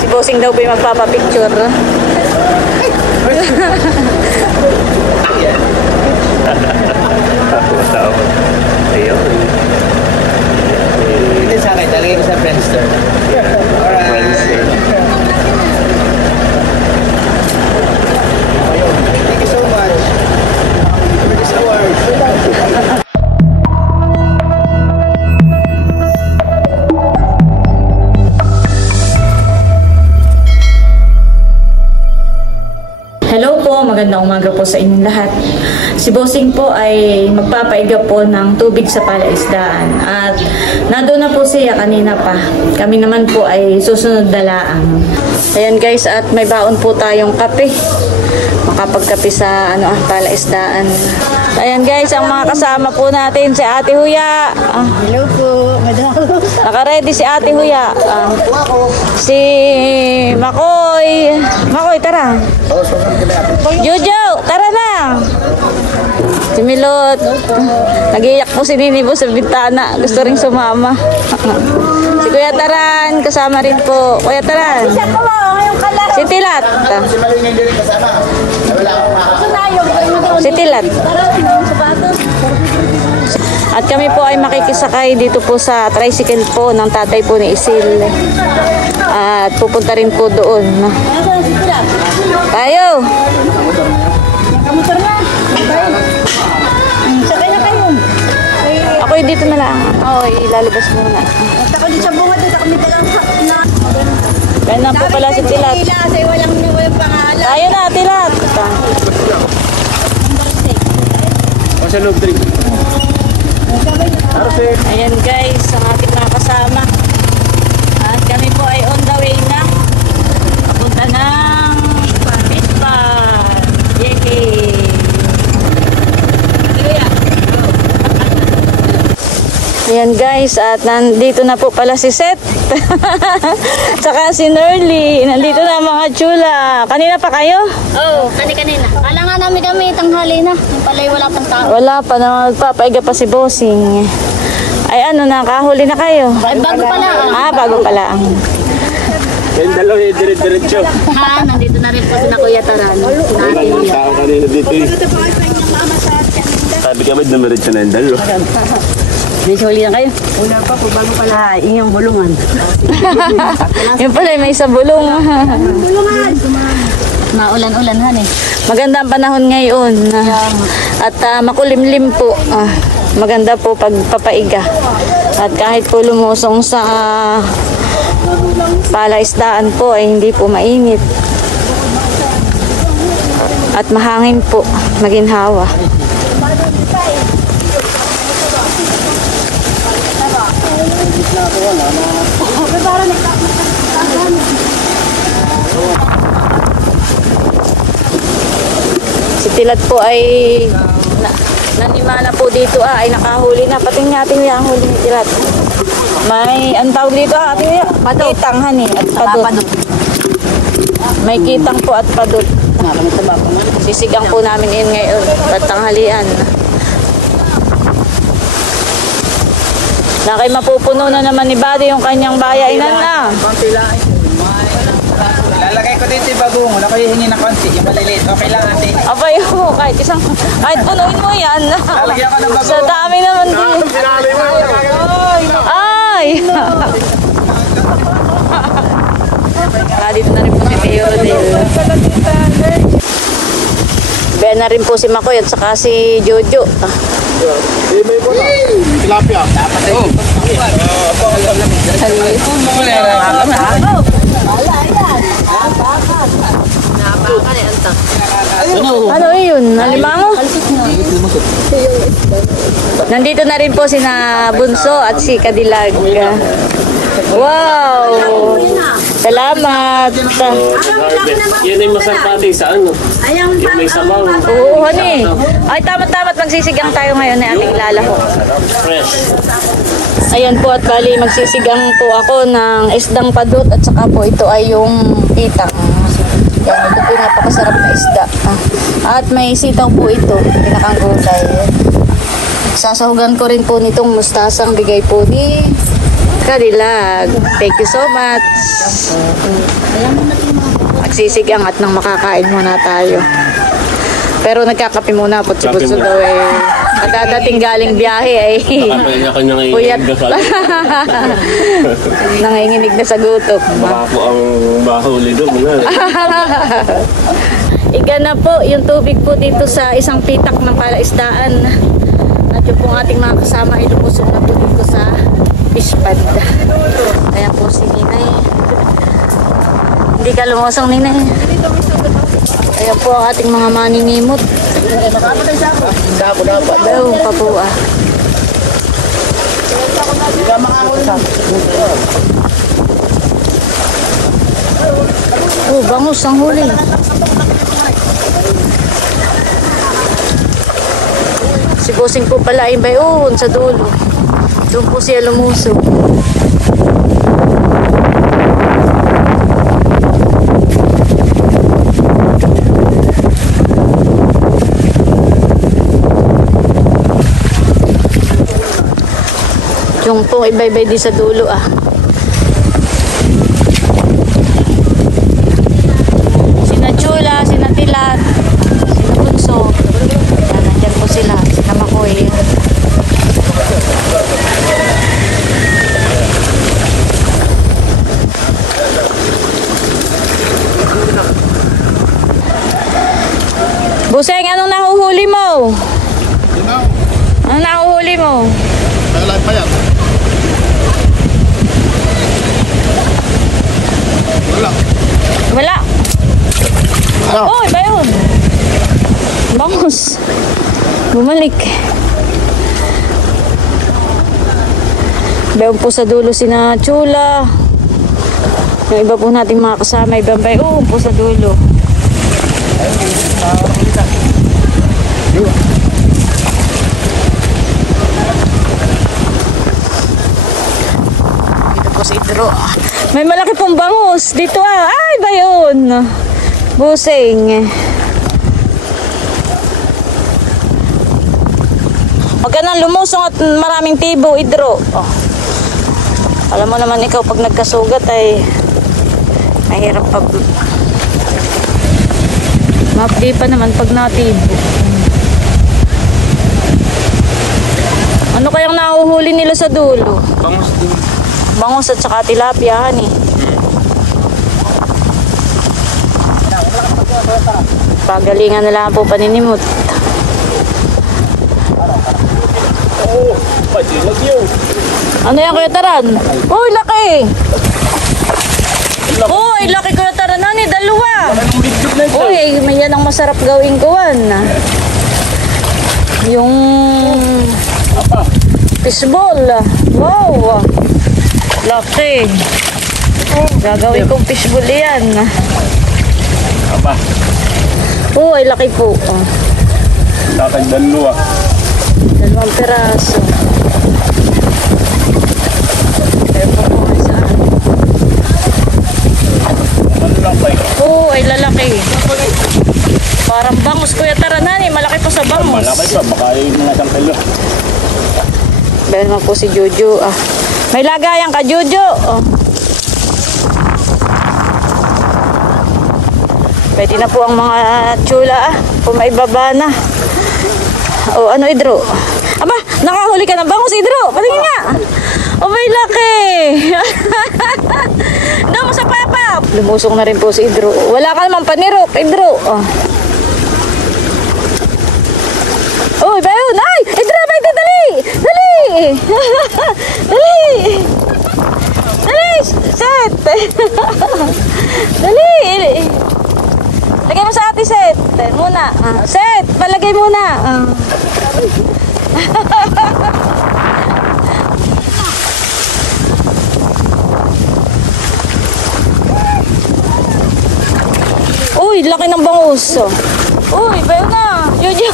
Si Bossing daw po yung magpapapicture. Hindi sa akin, talagay ko sa Friendster. Friendster. Thank you so much for this award. Hello po, magandang umaga po sa inyong lahat. Si Bossing po ay magpapaiga po ng tubig sa palaisdaan at nandun na po siya kanina pa. Kami naman po ay susunod na laang. Ayan guys, at may baon po tayong kape. Makapagkape sa palaisdaan. Ayan guys, ang mga kasama po natin si Ate Huya. Hello po, madam. Naka-ready si Ate Huya. Si Makoy. Makoy, tara. Jojo, tara na. Si Milot. Nag-iyak po si Nini po sa bintana. Gusto rin sumama. Si Kuya Taran, kasama rin po. Kuya Taran. Si Tilat. Si Tilat. At kami po ay makikisakay dito po sa tricycle po ng tatay po ni Isil. At pupunta rin po doon. Tayo! Sakay na kayo. Ako dito na lang. Ilalabas muna. At ako din sa bunga doon, kami talang na. Kaya na po pala si Tilat. Sa'yo walang pangalan. Tayo na, Tilat! O sa loob drink. Ayan guys, ang ating mga kasama. At kami po ay on the way na. Papunta ng Pispan. Yay! Ayan guys, at nandito na po pala si Seth. Tsaka si Nerly. Nandito na mga chula. Kanina pa kayo? Oo, kanina. Kala nga namin kami tanghali na. Yung pala'y wala pang tao. Wala pa na, magpapaiga pa si Bossing. Ay nakahuli na kayo? Ay, bago pala. Bago pala. Yung dalawa yung diretso. Nandito na rin po si na Kuya Taran. Wala yung tao kanina dito eh. Sabi kami dumiretso na yung dalawa. Huli na kayo? Una pa po, bago pala inyong bulungan. Yung pala may isang bulong. Bulungan! Maulan-ulan han eh. Maganda ang panahon ngayon. At makulimlim po. Maganda po pagpapaiga. At kahit po lumusong sa palaisdaan po ay hindi po mainit. At mahangin po, maginhawa. Si Tilat po ay nanimala po dito ay nakahuli na. Pating natin yung huli ni Tilat. May ang tawag dito ating kitang hani at padot. May kitang po at padot. Sisigang po namin yun ngayon at tanghalian. Nakay mapupuno na naman ni Buddy yung kanyang bayainan na. Lalagay ko dito yung bagong. Wala ko hihingi ng konti. Yung maliliit. Okay lang ate. Abay mo, kahit punuin mo yan. Lalagyan ko ng bagong. Sa dami naman din. Ay! Dito na rin po si Teodel. Bayan na rin po si Makoy at saka si Jojo. Tilapia. Ano yun? Alimango? Nandito na rin po si na Bunso at si Kadilag. Wow! Salamat! Yan ay masarpati sa ano? Yung may sabaw. Oo, honey. Ay, tama-tama't magsisigang tayo ngayon na ating lalahok. Fresh. Ayan po at bali magsisigang po ako ng isdang padot at saka po ito ay yung pitang. Yan, ito po yung napakasarap na isda. At may sitaw po ito, pinakang gulay. Sasahugan ko rin po nitong mustasang bigay po ni Kadilag. Thank you so much. Magsisigang at nang makakain muna tayo. Pero nagkakape muna po si Bunso daw eh. Kadadating galing biyahe eh. Kanya-kanya ngayon. Puyat. Nanginginig na sa gutok. Baka po ang bahuli doon. Iga na po yung tubig po dito sa isang pitak ng palaisdaan. At yung pong ating mga kasama ay lumusok na po dito sa fish pond. Ayan po si Ninay. Hindi ka lumusong, Ninay. Ayan po ang ating mga maninimot. Dapo dapat. Daw, papuwa. Oh, bangus ang huli. Si Bossing po pala ay bayon sa dulo. Doon po siya lumusog. Yung pong ibaybay di sa dulo ah. Sina Chula, sina Tilat, sina Bunso. Yan, nandyan po sila. Sina Makoy. Buseng, anong nahuhuli mo? Anong nahuhuli mo? Kailan pa yan? Wala. Wala. Ano? Oh, iba yun. Bangus. Bumalik. Bayon po sa dulo sina Chula. Yung iba po nating mga kasama, ibang bayon po sa dulo. Dito po si Idro. May malaki pong bangus dito ah. Ay, bayon. Busing. Huwag ka nang lumusong at maraming tibo, Idro. Oh. Alam mo naman ikaw pag nagkasugat ay mahirap pag mapdi pa naman pag natibo. Ano kayang nahuhuli nila sa dulo? Bangus din. Bangus at saka tilapia, hani. Pagalingan na lang po paninimot. Oo, padilag yun. Ano yan, Kuya Taran? Uy, laki! Uy, laki, Kuya Taran. Ano, dalawa. Uy, may yan ang masarap gawin kuwan. Yung fishball. Wow! Laki. Gagawin kong fishball yan. Apa, Uy, laki po. tatag dalawa. 2 peraso. Pero po kung saan. Ano lang ba yun? Oo, ay lalaki. Parang bangus, Kuya Taranan eh. Malaki po sa bangus. Malaki pa, baka yung mga sangkalo. Dahil naman po si Jojo. Ah. May lagayan ka, Jojo. Oh. Pwede na po ang mga Chula. Kung may baba na. O, ano, Idro? Aba, nakahuli ka ng bangus, Idro. Patingin nga. Oh, may laki. Doon mo sa papap. Lumusong na rin po si Idro. Wala ka naman panirok, Idro. Oh. Uy, bayon! Ay! Idro, ba't dali! Dali! Dali! Dali! Set! Dali! Lagay mo sa ate, Set. Muna. Set! Palagay muna. Uy, laki ng bangus. Uy, bayon na. Jojo.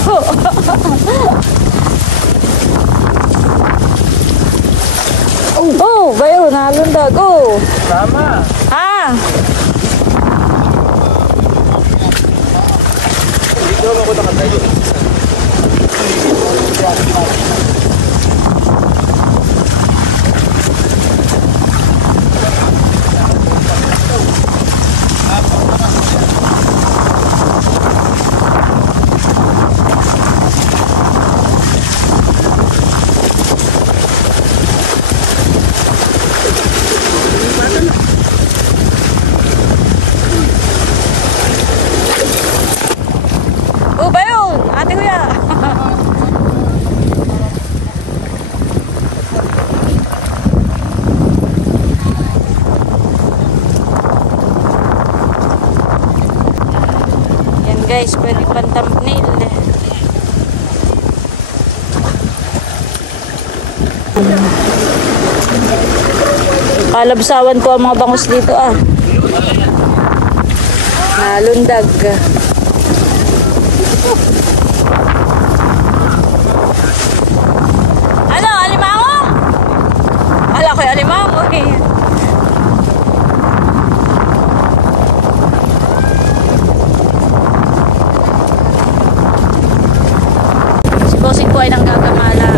Oh, bayon. Nalundag. Oh. Sama. Ha? Dito ako nakatayo. guys, pwede pang thumbnail. Kalabsawan po ang mga bangus dito Nalundag. Ano, alimango? Ala ko yung alimango eh. Si Bossing po ay nanggagamala.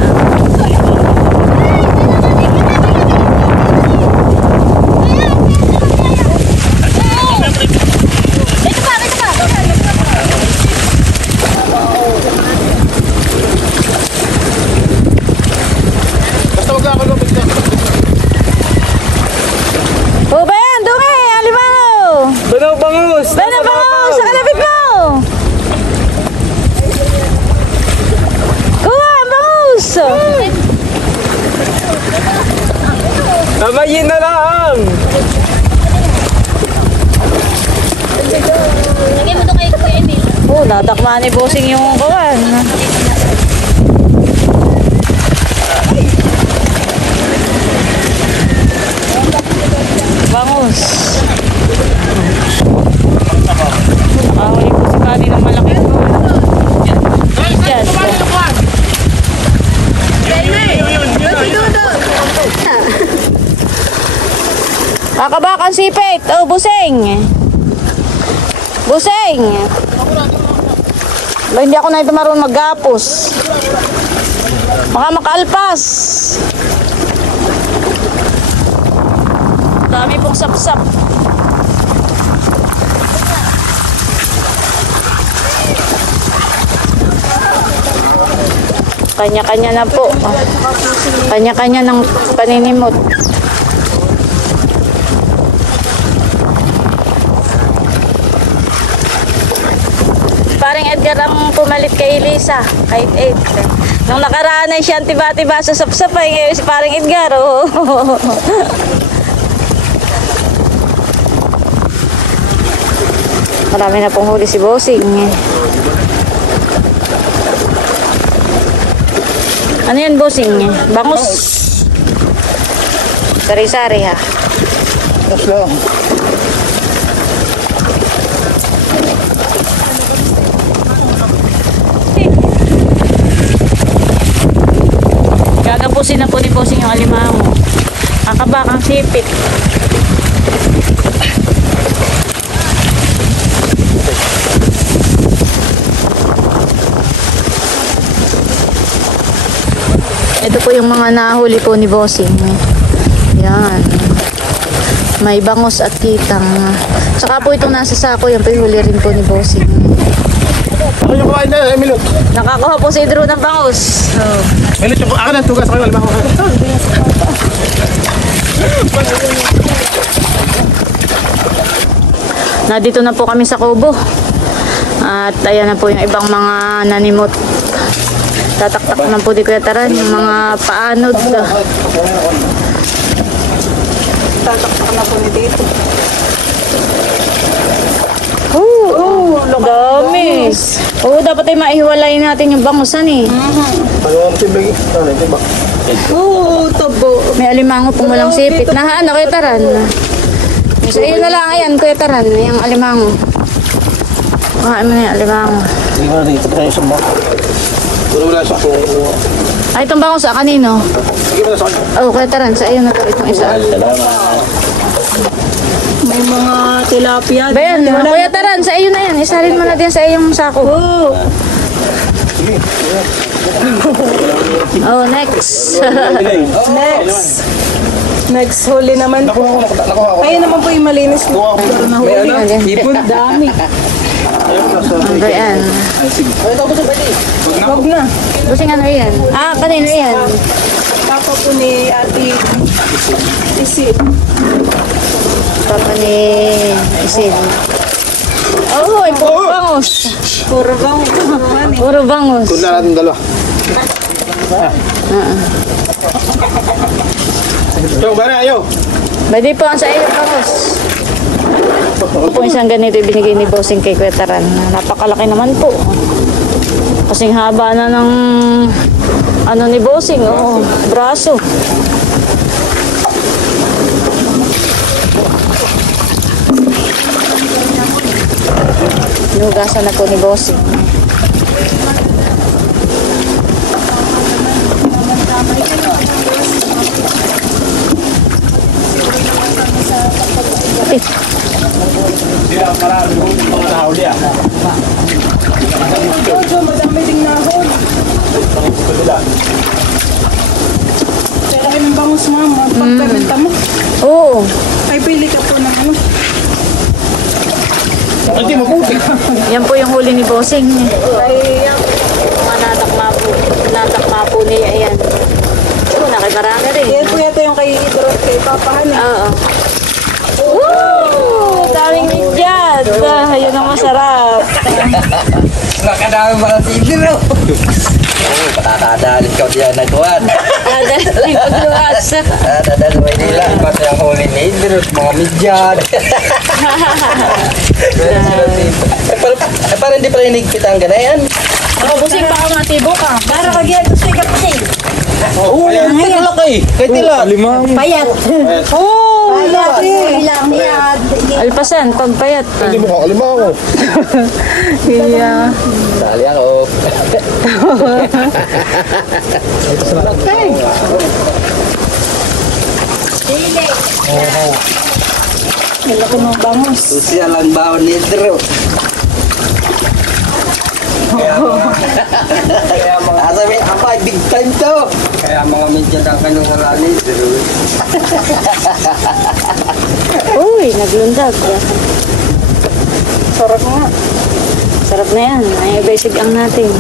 Tamayin na lang! Lagay mo doon kay Kuya Emil. Natakma ni Bossing yung kawan. Bangus. Nakahuli po si Buddy ng malaki ko. Yes. Kakabakang sipit. Busing. Busing. Hindi ako na ito marunong maggapos. Baka makalpas. Dami pong sapsap. Kanya-kanya na po. Kanya-kanya ng paninimot. Parang Edgar ang pumalit kay Lisa, kahit 8. Nung nakaraan ay siya tiba-tiba sa sapsapay, ngayon si parang Edgar, Marami na pong huli si Bossing. Ano yan, Bossing? Bangus. Sari-sari ha. Tapos lang. Gagapusin na po ni Bossing yung alimango. Kakabakang sipit. Ito po yung mga nahuli po ni Bossing. Yan. May bangus at kitang. Tsaka po itong nasa sako, yung pihuli rin po ni Bossing. Ano yung kumain na, Emilio? Nakakuha po si Drew ng bangus. Emilio, yung akin ang tugas. Ako yung alimang ko. Dito na po kami sa kubo. At ayan na po yung ibang mga nanimot. Tataktak na po di Kuya Taran yung mga paanod. Tataktak na po ni dito. Dami. Dapat ay maihiwalay natin yung bangusan eh. Tabo. May alimango pong walang sipit. Nahaan na Kuya Taran. So, ayun na lang ayan Kuya Taran, yung alimango. Kuhaan mo na yung alimango. Hindi ko na dito. Kaya yung sumba. Wala sa kung... Ay, itong bangus kanino? Sige mo na sa kanya. Kuya Taran, sa iyo na to itong isa. May mga tilapia. Bayan, Kuya Taran, sa iyo na yan. Isalin mo na din sa iyong sako. Next. Next huli naman po. Nakuha ko. Kayo naman po yung malinis. May ano? Ipon. Dami. Bayan. Huwag na. Busing ano yan? Kanino yan? Papa po ni Ate Isi. Papa ni Isin. Ay, puro bangus. Puro bang. Puro bangus. Tuna natin dalawa. Ito, gana, ayaw. Pwede po ang sa iyo bangus. pong isang ganito ibinigay ni Bossing kay Kwetaran. Napakalaki naman po. Kasing haba na ng ano ni Bossing, braso. Hinugasan na po ni Bossing. Madami ding nahon. Kaya kayo ng bangus, mama. Pagkabenta mo, Oo. ay pili ka po ng ano. Hindi mo puti. Yan po yung huli ni Bossing. Ay, yan. Mga natakma po niya. Ayan. Oo, nakikarami rin. Yan po yata yung kay Dorot kay Papahan. Oo. Woo! Daming midyat. Ayun ang masarap. Nakadami mga sidro. Patatalit ka diyan na tuwan. Dadalhin ko duwas. Dadalaway nila. Kasi ang huli ni Idro, mga midyan. Parang hindi pala hinigpit ang ganayan. Ako, Bossing, baka matibo ka. Para kagyan gusto ka po siya. Oo, tila kay. Kay tila. Payat. Oo! Payat. Ilang niya. Alpasan, pagpayat. Hindi mo kakalima ako. Iya. Dali ako. Dili. Wala ko ng bangus. Susiya lang baon ni Idro. Sabi, apa, big time to. Kaya mga midyan ang kanuwala ni Idro. Uy, naglundag. Sarap nga. Sarap na yan. Ay, basic ang natin.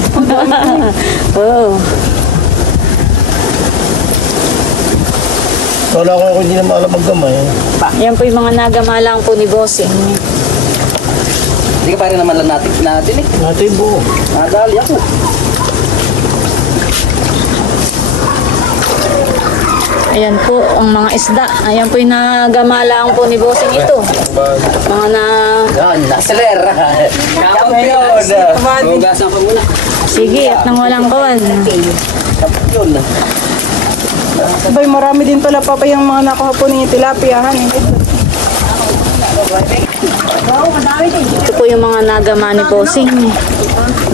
Wow. Wala ko hindi na maalam maggamay. Yan po yung mga nagamalang po ni Bossing. Hindi ka pa rin naman lang natin eh. Natin buo. Nadali ako. Ayan po, ang mga isda. Ayan po yung nagamalang po ni Bossing ito. Mga na... Yan, nasaler. Kampiyon. Hugasan ko muna. Sige, at nang walang kawan. Kampiyon. Abay, marami din pala papa yung mga nakuha po ni tilapiahan. Ito po yung mga nagama ni Bossing.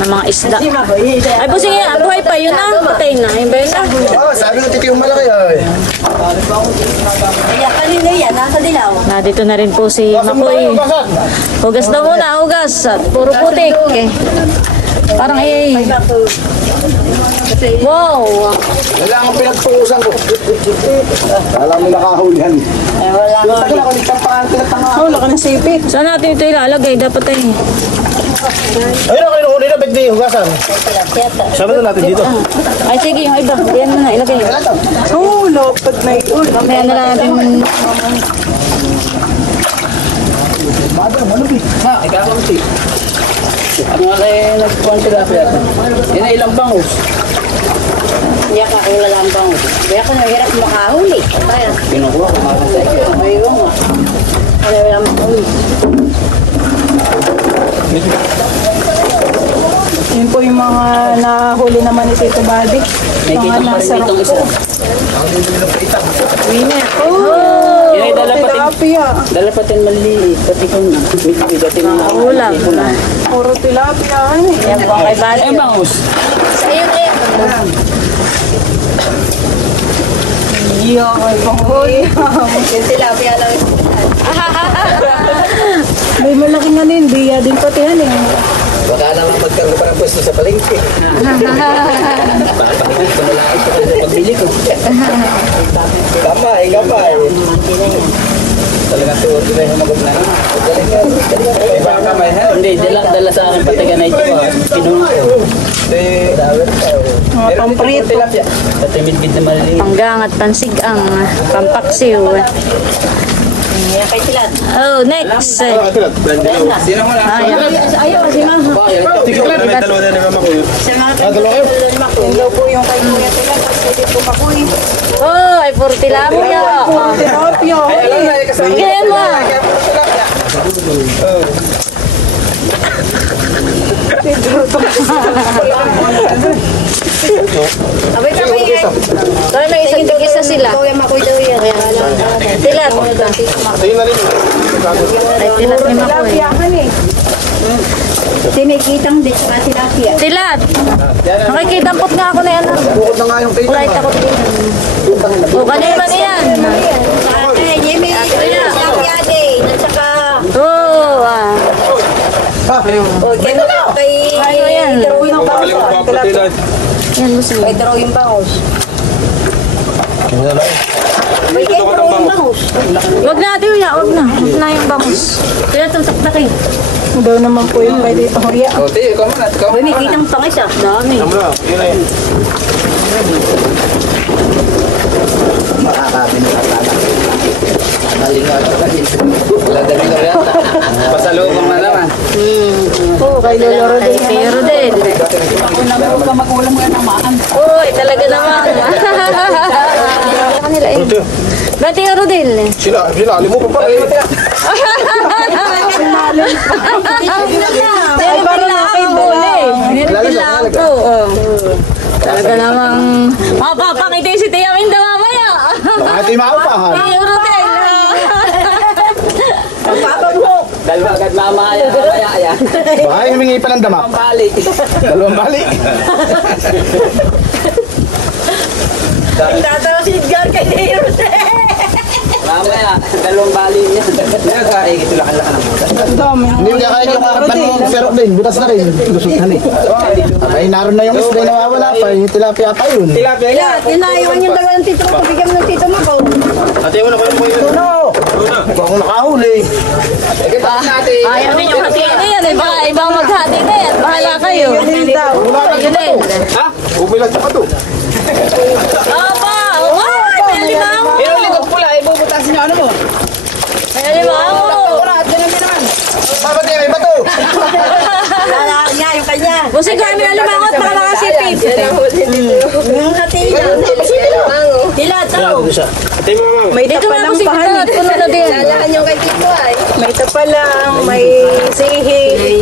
Na mga isda. Ay, Bossing, buhay pa yun na. Patay na. Ayun ba yun na? Oh, sabi ko titi yung malaki ay. Kaya kanina yan, nasa dilaw. Na dito na rin po si Makoy. Hugas na muna, hugas. At puro putik. Parang wow. Wala akong pinagpuusan ko. Alam mo nakahulihan. Wala ka ng sipit. Saan natin ito ilalagay? Dapat ay... Ayun ako inuuli na, ba't di hugasan? Sabi na natin dito. Ay, sige, yung iba. Yan na, ilagay. Oo, lopad na yun. Mamaya na lang natin... Ha, ikaw ko si. Ano nga kayo nagpuan sila siya? Yan ay ilang bangus. Hindi ako wala lang bang. Hindi ako nahirap makahuli. Kaya, Kinukuha ko mga sa ayun nga. Wala lang makahuli. Yun po yung mga nahuli naman ni Tito Buddy. Mga nasa rock po. Winner. Oh, Yan ay tilapia. Dala patin maliliit. Pati kung bigatin mo. Ulam. Puro tilapia. Yan po kay Bali. Ay, bangus. Ayun eh. Iya, ay panghuli. Yung tilapia lang. May malaking ano yun, biya din pati yan eh. Baka naman magkaroon pa ng pwesto sa palengke. Papakikit ko na lang ito kung pagbili ko. Gamay, gamay. Talaga tuwag na yung magod na. May baka kamay ha? Hindi, dala sa akin pati ganay ito. Kinuha ko. Mga pamprito. Pati bit na maliliit. Panggang at pansigang. Pampaksiw. Kaya kay sila. Oh, next. Sino mo lang? Ayaw, si Mama. Tigil lang. May dalawa na ni mama ko yun. Si Mama. Dalawa kayo? Yan daw po yung kay Kuya Tila. Kasi dito pa po eh. Oh, ay puro tilapia. Tilapia. Sige mo. Ay, tilat ni Makoy. Tilapiahan eh. Sinikitang din sa tilapia. Tilat! Nakikitampot nga ako na yan. Bukod na nga yung kita. Kulay ako din. O, kanina ba niyan? Tilapia din. At saka, Oo, kay yan. drawing ng bangos. Yan, gusto mo. Kay drawing bangos. Kay drawing bangos. Huwag na, Ate Huya, huwag na. Huwag na yung bangus. Kaya tumsak na kayo. Daw naman po yung kay dito Huya. O, di, ikaw muna. Ikaw muna. Kitang pangis ah. Dami. Makakamin na katala. Nalingat ka rin. Ladali na yata. Pasalubong na naman. Oo, kay Lolo Rodel. Pero din. Ako naman huwag ka mag-ulam mo yan ang maan. Uy, talaga naman. Kanila eh. Ganti yung Rodel eh. Sinali mo pa pala. Ay, parang nakahuli. Nilang po. Talaga namang mapapangiti si Tia Minda mamaya. Ate maupahan. Tia Rodel. Pagpapabuk. Dalawa agad mamaya. Mamaya. Baka humingi pa ng dama. Dalawang balik. Tatawa si Edgar kay Tia Rodel. Mamaya, dalawang bali niya. Ay, itulakan-lakan ang butas. Hindi mo kaya yung kakatan mo, pero din, butas na rin. Lusultan eh. Ay, naroon na yung isda, nawawala pa. Yung tilapia pa yun. Tilapia. Tinayawan yung dalawa ng tito mo. Bigyan mo ng tito mo ko. Ate mo na ko yung yun. Ano? Ikaw ako nakahuli. Ayaw din yung hatiin na yan eh. Baka ibang maghati na yan. Bahala kayo. Yun din. Ha? Umilag ka to. Aba! Uy! May alimango! Pero likod pula, ibubutasin niyo ano mo? May alimango! Kurat, ganun din naman. Babati, may bato. Lalaki niya yung kanya. Busing ko kami alimango at baka makasipid. Yung katila. Tila to. Ate mo, mama. May Dito tapa na lang busing pahan. dito at puno na din. Lalaan yung kay Tito ay. May tapa lang, may sihi.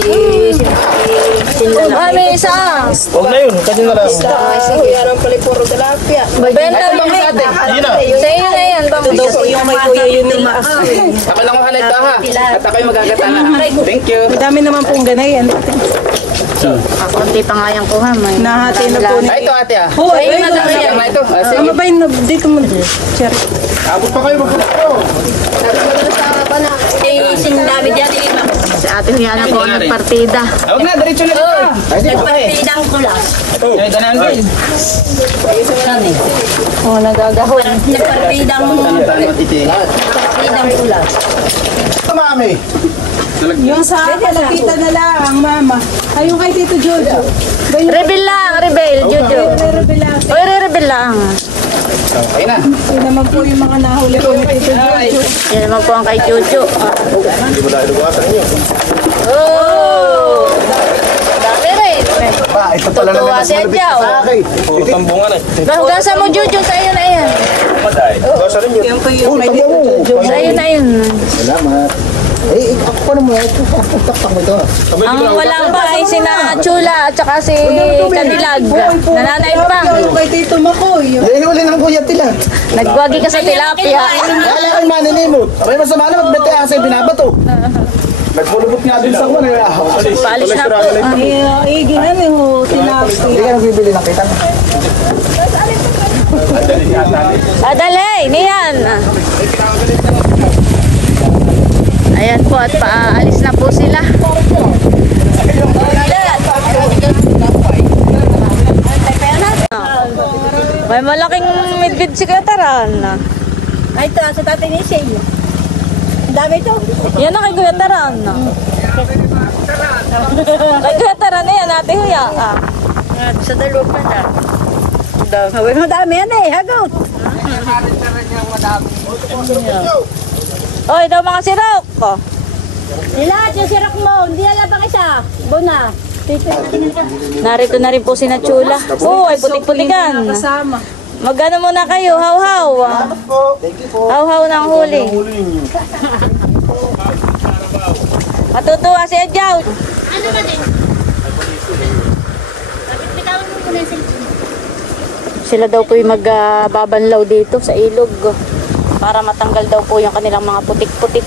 Ah, may isa. Huwag na yun, kasi na lang. May sihi. Yan ang palipuro tilapia. Benta mo eh. Yun na. Sa iyo na yan. Bang Daw po yung may kuya yun nila. Ako lang ang halay ka ha. At ako'y magagatana. Thank you. Madami naman pong ganay yan. Konti pa nga yung kuha. May. Nahati na po ni... Ay, ito ate ah. Hoy, Ayun na daw yan. Sige na ito. Ah, sige. Ano ba yun? Dito mo. Sir. Abot pa kayo, magpunta ko. Eh, sinabi dyan eh. Sa ate Huyana po ang partida. Huwag na, diretso na ito. Ay, sige pa eh. Partidang kulas. Ay, ganun din. Oh, nagagahon. Nagpartidang kulas. Ito, mami. Yung sa akin, nakita na lang, mama. Ay, yung kay Tito Jojo. Rebel lang, rebel, Jojo. Oy, rebel lang. Okay na. Yun naman po yung mga nahuli ko ni Tito Jojo. Yan naman po ang kay Jojo. Hindi mo dahil luwasan niyo. Oh! Dami rin. Ba, ito pala na Tutuwa mas si malapit Adjaw. sa akin. Puro tambungan eh. Bahugasan mo, Jojo. Sa iyo na yan. Gasa rin yun. Yan po yung kay Tito Jojo. Sa iyo na yun. Salamat. Eh, ako pa naman. Taktak mo ito. Ang walang pa ay sina Chula at saka si Kadilag. Nananay pa. Yung kay Tito Makoy. Eh, huli ng kuya tila. Nagwagi ka sa tilapia. Kala kang maninimot. Abay, masama na magbete asa yung binabato. Nagpulubot nga din sa kuwan. Paalis na po. Ay, ginan yung Hindi tilapia. ka nagbibili ng kita. Adalay, niyan. Ayan po at paalis na po sila. May malaking midbid si Kataran. Ay, ito, sa tatay ni Shay. Ang dami ito. Yan na kay Kuya Taran. Kay Kuya Taran na yan, Ate Huya. Sa dalawa pa na. Hawag mo dami yan eh, hagot. Oy, daw mga sirok. Nilahat yung sirak mo. Hindi alabang isa. Bona. Narito na rin po si Nachula. Oh, ay putik-putikan. Kasama. Magano muna kayo, haw-haw. Haw-haw ng huli. Matutuwa si Adjaw. Ano ba din? Bakit bitawan mo muna yung cellphone? Sila daw po yung magbabanlaw dito sa ilog. para matanggal daw po yung kanilang mga putik-putik.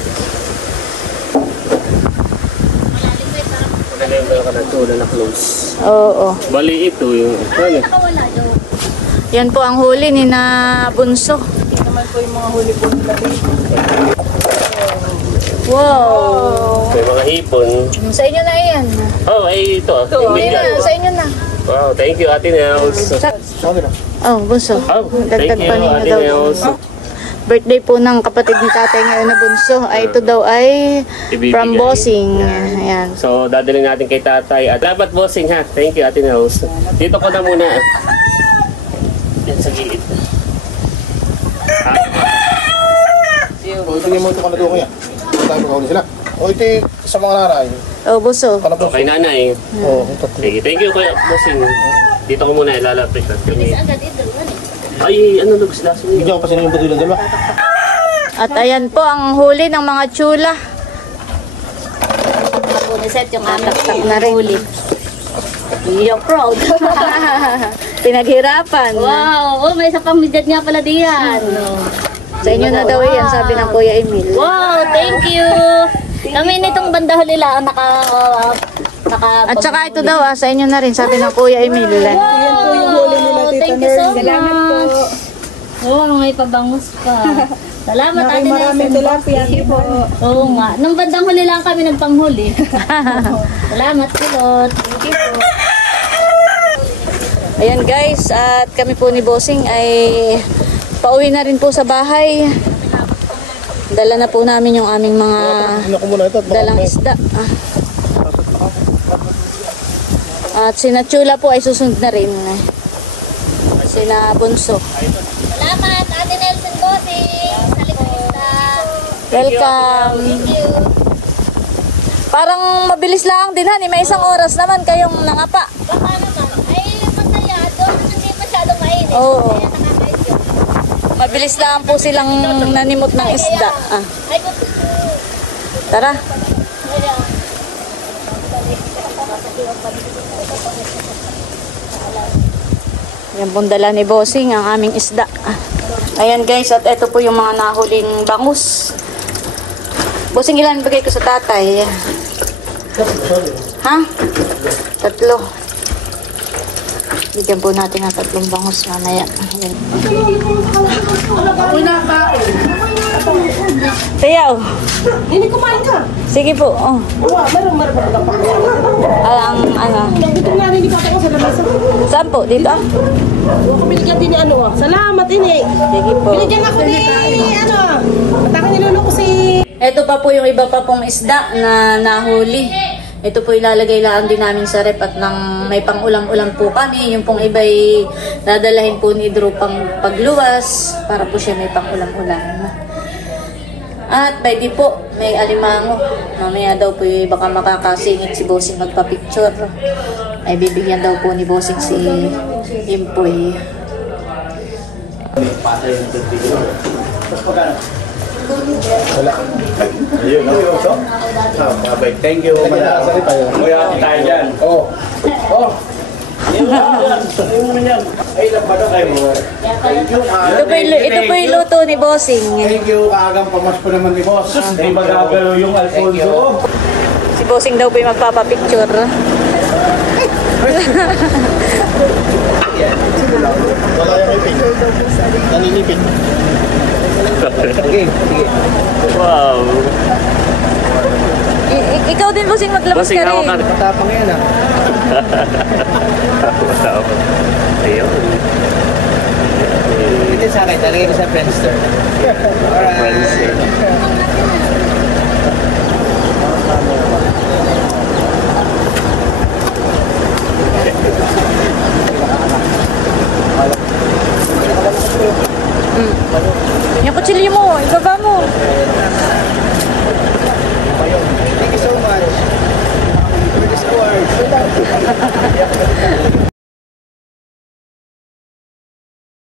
Wala na yung mga kanatula na close. Oo. Bali ito yung ano. Nakawala daw. Yan po ang huli ni na Bunso. Ito naman po yung mga huli po nila dito. Wow. May mga hipon. Sa inyo na yan. Oh, ay ito ah. Hindi na, sa inyo na. Wow, thank you Ate Nels. Oh, Bunso. Oh, Dagdag thank you pa ninyo Ate daw. Nels. Birthday po ng kapatid ni tatay ngayon na Bunso. Ay ito daw ay Ibibigay. from Bossing. Ayan. So, dadalhin natin kay tatay. At dapat bossing ha. Thank you Ate Nels. Dito ko na muna. Yan sa gilid. O, ito yung mga ito ka na doon kaya. Ito tayo magkahuli sila. O, ito yung sa mga naray. Oh, Bunso. Okay, nanay. Oo, ito. Thank you kuya bossing. Dito ko muna ilalapit at kami. Agad ito. Ay, ano lugs laso niyo? Bigyan ko pa sila yung batulan, dalawa. At ayan po ang huli ng mga tsula. Buniset yung aming Tak na rin. huli. You're proud. Pinaghirapan. Wow, oh, may isa pang midget nga pala diyan. Sa inyo na daw yan, sabi ng Kuya Emil. Wow, thank you. Kami nitong banda hulila ang naka At saka ito daw, sa inyo na rin, sabi ng Kuya Emil. Yan po yung huli nila, Tita thank you so Nerly. Salamat po. Oh, may pabangus pa. Salamat Ate Maraming Nelson. tilapia po. Oo nga. Nung bandang huli lang kami nagpanghuli. Salamat, Kulot. Thank you po. Ayan guys, at kami po ni Bossing ay pauwi na rin po sa bahay. Dala na po namin yung aming mga Ano ko muna ito at baka dalang may... isda. At sina Chula po ay susunod na rin. Sina Bunso. Salamat, Ate Nelson Bossing. Sa likod. Welcome. Thank you. Parang mabilis lang din han, may isang oras naman kayong nangapa. Baka naman. Ay, masaya. Doon hindi masyadong mainit. Oo. Kaya nakakaisip. Mabilis lang po silang nanimot ng isda. Ay, good. Tara. Kaya. Yan pong dala ni Bossing ang aming isda. Ayan guys, at ito po yung mga nahuling bangus. Bossing, ilan bagay ko sa tatay? Ha? 3. Bigyan po natin ng 3 bangus mamaya. Ayan. Tayaw. Hindi kumain ka. Sige po. Oh. Meron pa ka pa. Ang ano. Gutom na rin, hindi pa ako sa lamesa. Saan po? Dito? Binigyan din ni ano. Salamat, ini. Sige po. Binigyan ako ni ano. Mataka nilolo ko si... Ito pa po yung iba pa pong isda na nahuli. Ito po ilalagay lang din namin sa rep at nang may pang-ulam-ulam po kami. Yung pong iba'y dadalahin po ni Drew pang pagluwas para po siya may pang-ulam-ulam. At by the po, may alimango. Mamaya daw po yung baka makakasingit si Bossing magpa-picture. Ay bibigyan daw po ni Bossing si Impoy. Wala. Ayun, no? Mabay. Thank you, madam. Kuya, tayo dyan. Oo. Oo. Ay, labado kayo mo. Ito po yung luto ni Bossing. Thank you. Kaagang pamasko naman ni boss. Ay, magagalo yung Alfonso. Si Bossing daw po yung magpapapicture. Wala yung ipin. Naninipin. Okay, sige. Wow. Ikaw din Bossing maglabas Bossing, ka rin. hawak ka. Matapang yan ah. Ayun. Ito sa akin, talagay ko sa Friendster. Alright. Yung kutsilyo mo, ibaba mo. Thank you so much. For this award.